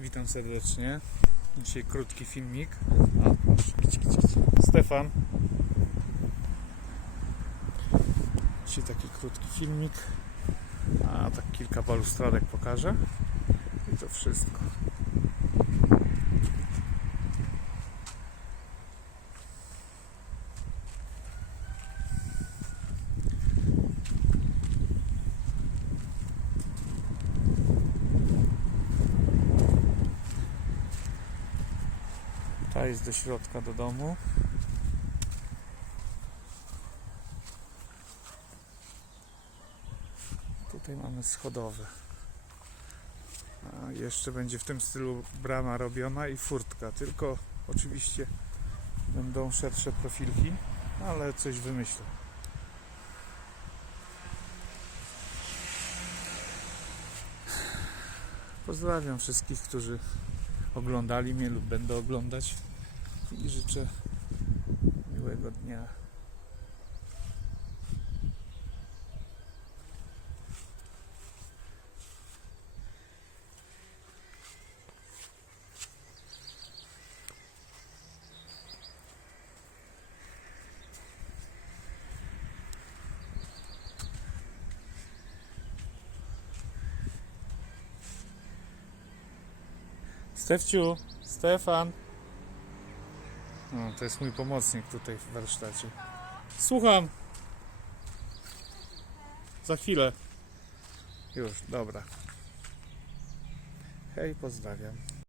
Witam serdecznie. Dzisiaj krótki filmik. Kić. Stefan. Dzisiaj taki krótki filmik. A tak kilka balustradek pokażę. I to wszystko. Ta jest do środka do domu. Tutaj mamy schodowe. A jeszcze będzie w tym stylu brama robiona i furtka, tylko oczywiście będą szersze profilki, ale coś wymyślę. Pozdrawiam wszystkich, którzy oglądali mnie lub będą oglądać i życzę miłego dnia. Stefciu, Stefan. No, to jest mój pomocnik tutaj w warsztacie. Słucham. Za chwilę. Już, dobra. Hej, pozdrawiam.